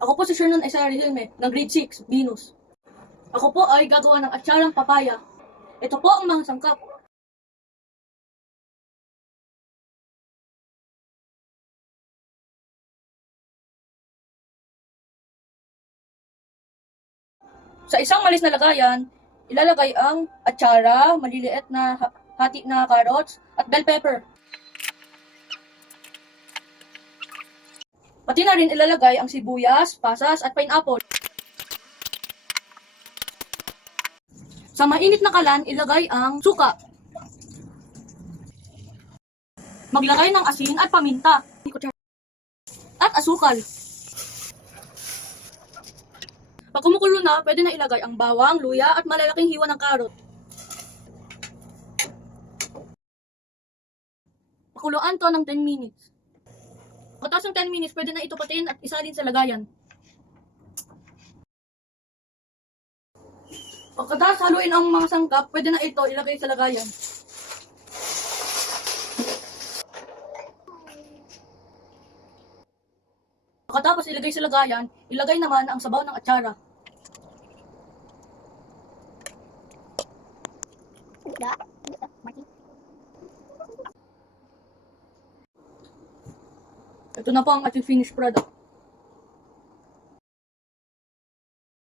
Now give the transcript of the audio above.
Ako po si Shernon Isaiah Rizalme ng grade 6, Venus. Ako po ay gagawa ng atsarang papaya. Ito po ang mga sangkap. Sa isang malis na lagayan, ilalagay ang atsara, maliliit na hati na carrots, at bell pepper. Pati na rin ilalagay ang sibuyas, pasas, at pineapple. Sa mainit na kalan, ilagay ang suka. Maglagay ng asin at paminta. At asukal. Pag kumukulo na, pwede na ilagay ang bawang, luya, at malalaking hiwa ng karot. Pakuluan to ng 10 minutes. Pagkatapos ng 10 minutes, pwede na ito patiin at isalin sa lagayan. Pagkatapos haluin ang mga sangkap, pwede na ito ilagay sa lagayan. Pagkatapos ilagay sa lagayan, ilagay naman ang sabaw ng atsara. Ito na po ang ating finished product.